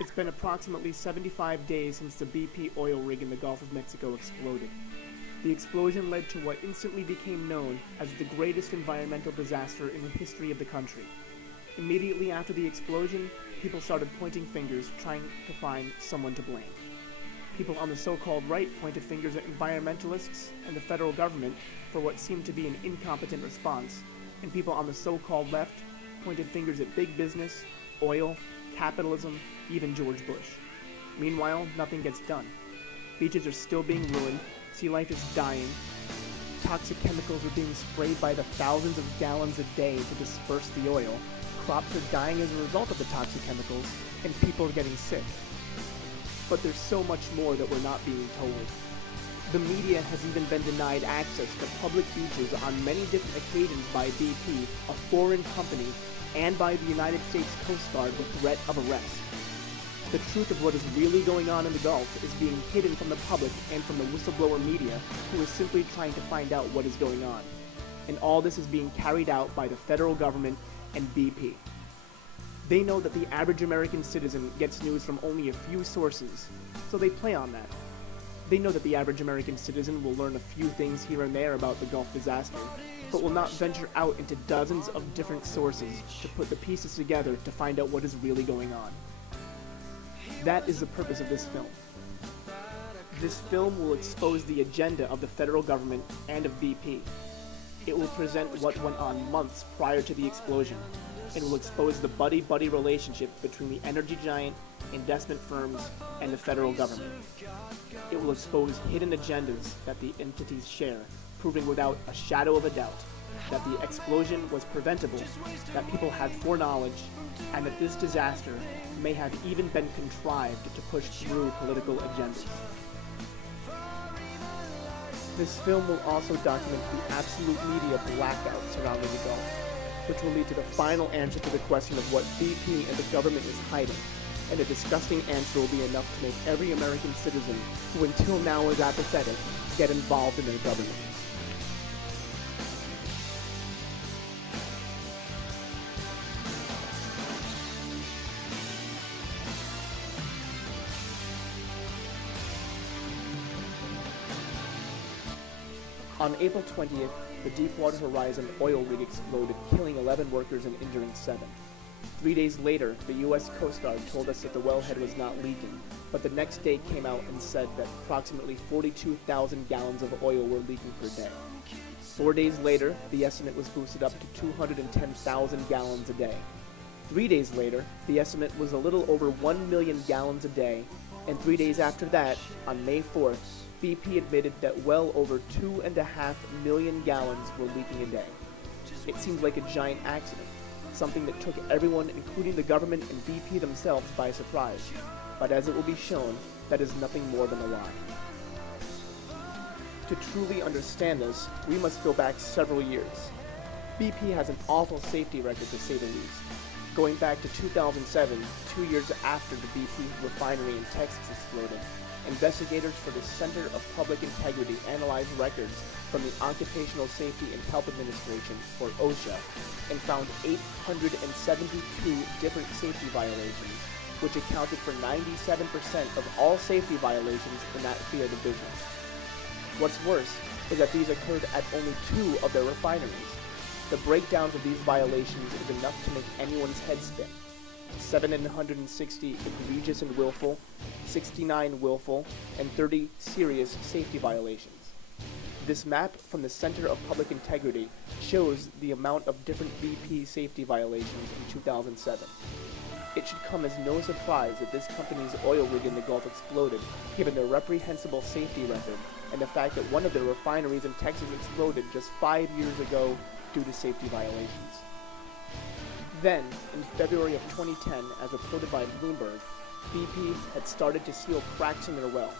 It's been approximately 75 days since the BP oil rig in the Gulf of Mexico exploded. The explosion led to what instantly became known as the greatest environmental disaster in the history of the country. Immediately after the explosion, people started pointing fingers, trying to find someone to blame. People on the so-called right pointed fingers at environmentalists and the federal government for what seemed to be an incompetent response, and people on the so-called left pointed fingers at big business, oil, capitalism, even George Bush. Meanwhile, nothing gets done. Beaches are still being ruined, sea life is dying, toxic chemicals are being sprayed by the thousands of gallons a day to disperse the oil, crops are dying as a result of the toxic chemicals, and people are getting sick. But there's so much more that we're not being told. The media has even been denied access to public beaches on many different occasions by BP, a foreign company, and by the United States Coast Guard with threat of arrest. The truth of what is really going on in the Gulf is being hidden from the public and from the whistleblower media, who is simply trying to find out what is going on. And all this is being carried out by the federal government and BP. They know that the average American citizen gets news from only a few sources, so they play on that. They know that the average American citizen will learn a few things here and there about the Gulf disaster, but will not venture out into dozens of different sources to put the pieces together to find out what is really going on. That is the purpose of this film. This film will expose the agenda of the federal government and of BP. It will present what went on months prior to the explosion, and will expose the buddy-buddy relationship between the energy giant, investment firms, and the federal government. It will expose hidden agendas that the entities share, proving without a shadow of a doubt that the explosion was preventable, that people had foreknowledge, and that this disaster may have even been contrived to push through political agendas. This film will also document the absolute media blackout surrounding the Gulf, which will lead to the final answer to the question of what BP and the government is hiding, and a disgusting answer will be enough to make every American citizen who until now was apathetic get involved in their government. On April 20th, the Deepwater Horizon oil rig exploded, killing 11 workers and injuring 7. 3 days later, the U.S. Coast Guard told us that the wellhead was not leaking, but the next day came out and said that approximately 42,000 gallons of oil were leaking per day. 4 days later, the estimate was boosted up to 210,000 gallons a day. 3 days later, the estimate was a little over 1 million gallons a day, and 3 days after that, on May 4th, BP admitted that well over 2.5 million gallons were leaking a day. It seems like a giant accident, something that took everyone, including the government and BP themselves, by surprise. But as it will be shown, that is nothing more than a lie. To truly understand this, we must go back several years. BP has an awful safety record, to say the least. Going back to 2007, 2 years after the BP refinery in Texas exploded, investigators for the Center of Public Integrity analyzed records from the Occupational Safety and Health Administration, or OSHA, and found 872 different safety violations, which accounted for 97% of all safety violations in that field of business. What's worse is that these occurred at only 2 of their refineries. The breakdowns of these violations is enough to make anyone's head spin. 760 egregious and willful, 69 willful, and 30 serious safety violations. This map from the Center of Public Integrity shows the amount of different BP safety violations in 2007. It should come as no surprise that this company's oil rig in the Gulf exploded, given their reprehensible safety record, and the fact that one of their refineries in Texas exploded just 5 years ago due to safety violations. Then, in February of 2010, as reported by Bloomberg, BP had started to seal cracks in their well.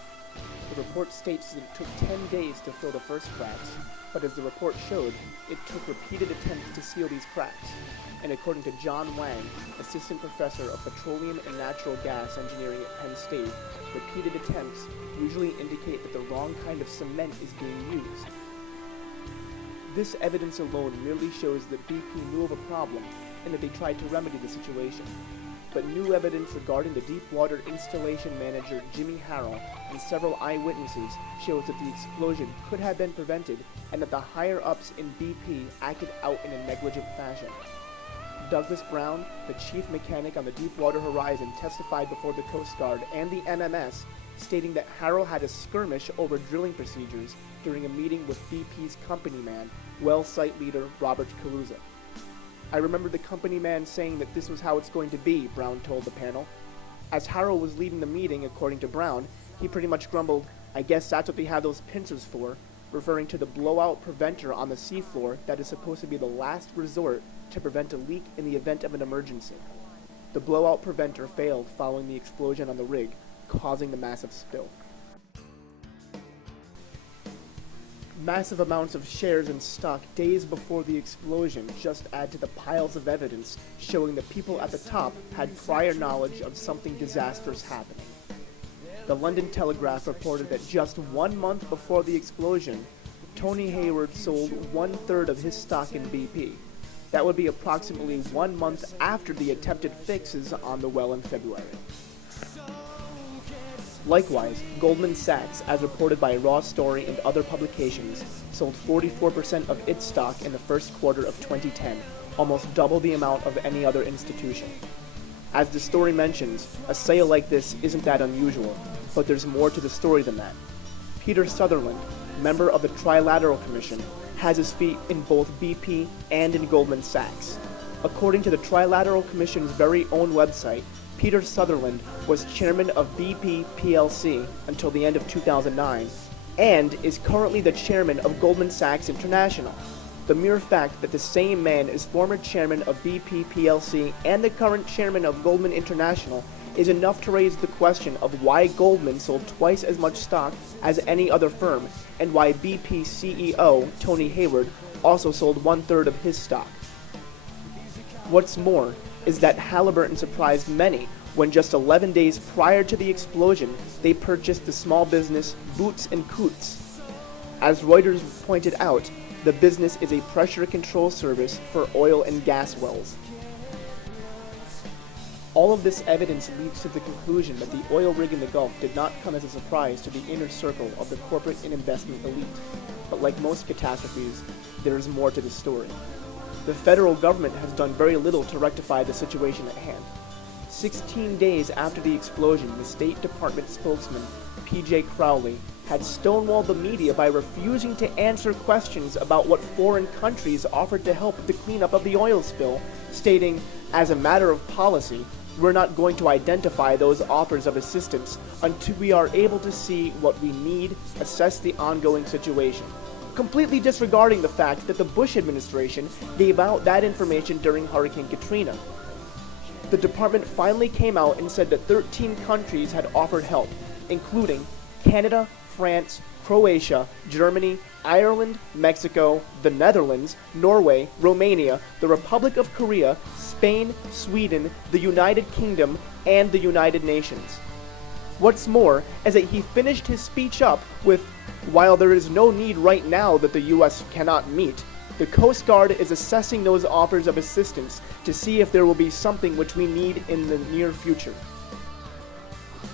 The report states that it took 10 days to fill the first cracks, but as the report showed, it took repeated attempts to seal these cracks. And according to John Wang, assistant professor of petroleum and natural gas engineering at Penn State, repeated attempts usually indicate that the wrong kind of cement is being used. This evidence alone merely shows that BP knew of a problem and that they tried to remedy the situation. but new evidence regarding the Deepwater installation manager Jimmy Harrell and several eyewitnesses shows that the explosion could have been prevented and that the higher-ups in BP acted out in a negligent fashion. Douglas Brown, the chief mechanic on the Deepwater Horizon, testified before the Coast Guard and the MMS, stating that Harrell had a skirmish over drilling procedures during a meeting with BP's company man, well site leader Robert Caruza. "I remember the company man saying that this was how it's going to be," Brown told the panel. As Harrell was leading the meeting, according to Brown, he pretty much grumbled, "I guess that's what they have those pincers for," referring to the blowout preventer on the seafloor that is supposed to be the last resort to prevent a leak in the event of an emergency. The blowout preventer failed following the explosion on the rig, causing the massive spill. Massive amounts of shares in stock days before the explosion just add to the piles of evidence showing the people at the top had prior knowledge of something disastrous happening. The London Telegraph reported that just 1 month before the explosion, Tony Hayward sold 1/3 of his stock in BP. That would be approximately 1 month after the attempted fixes on the well in February. Likewise, Goldman Sachs, as reported by Raw Story and other publications, sold 44% of its stock in the first quarter of 2010, almost double the amount of any other institution. As the story mentions, a sale like this isn't that unusual, but there's more to the story than that. Peter Sutherland, member of the Trilateral Commission, has his feet in both BP and in Goldman Sachs. According to the Trilateral Commission's very own website, Peter Sutherland was chairman of BP plc until the end of 2009 and is currently the chairman of Goldman Sachs International. The mere fact that the same man is former chairman of BP plc and the current chairman of Goldman International is enough to raise the question of why Goldman sold twice as much stock as any other firm and why BP CEO Tony Hayward also sold 1/3 of his stock. What's more is that Halliburton surprised many when just 11 days prior to the explosion, they purchased the small business Boots & Coots. As Reuters pointed out, the business is a pressure control service for oil and gas wells. All of this evidence leads to the conclusion that the oil rig in the Gulf did not come as a surprise to the inner circle of the corporate and investment elite. But like most catastrophes, there is more to the story. The federal government has done very little to rectify the situation at hand. 16 days after the explosion, the State Department spokesman, P.J. Crowley, had stonewalled the media by refusing to answer questions about what foreign countries offered to help with the cleanup of the oil spill, stating, "As a matter of policy, we're not going to identify those offers of assistance until we are able to see what we need, assess the ongoing situation," completely disregarding the fact that the Bush administration gave out that information during Hurricane Katrina. The department finally came out and said that 13 countries had offered help, including Canada, France, Croatia, Germany, Ireland, Mexico, the Netherlands, Norway, Romania, the Republic of Korea, Spain, Sweden, the United Kingdom, and the United Nations. What's more is that he finished his speech up with, "While there is no need right now that the U.S. cannot meet, the Coast Guard is assessing those offers of assistance to see if there will be something which we need in the near future."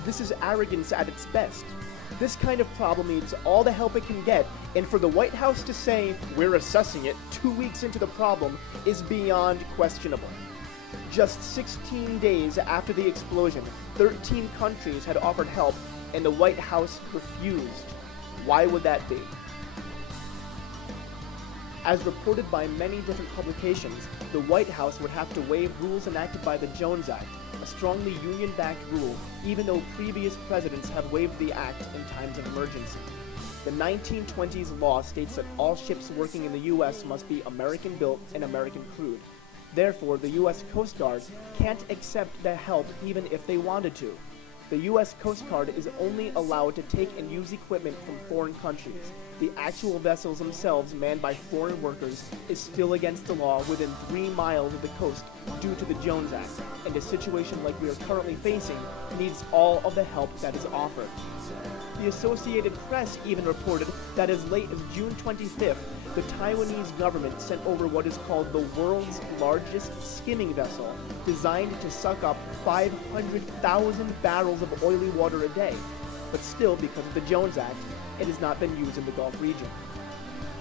This is arrogance at its best. This kind of problem needs all the help it can get, and for the White House to say, "We're assessing it" 2 weeks into the problem is beyond questionable. Just 16 days after the explosion, 13 countries had offered help, and the White House refused. Why would that be? As reported by many different publications, the White House would have to waive rules enacted by the Jones Act, a strongly union-backed rule, even though previous presidents have waived the act in times of emergency. The 1920s law states that all ships working in the U.S. must be American-built and American-crewed. Therefore, the U.S. Coast Guard can't accept the help even if they wanted to. The U.S. Coast Guard is only allowed to take and use equipment from foreign countries. The actual vessels themselves, manned by foreign workers, is still against the law within 3 miles of the coast due to the Jones Act, and a situation like we are currently facing needs all of the help that is offered. The Associated Press even reported that as late as June 25th, the Taiwanese government sent over what is called the world's largest skimming vessel, designed to suck up 500,000 barrels of oily water a day. But still, because of the Jones Act, it has not been used in the Gulf region.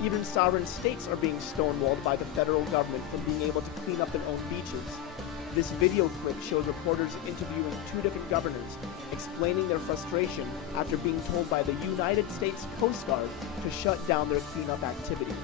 Even sovereign states are being stonewalled by the federal government from being able to clean up their own beaches. This video clip shows reporters interviewing 2 different governors, explaining their frustration after being told by the United States Coast Guard to shut down their cleanup activities.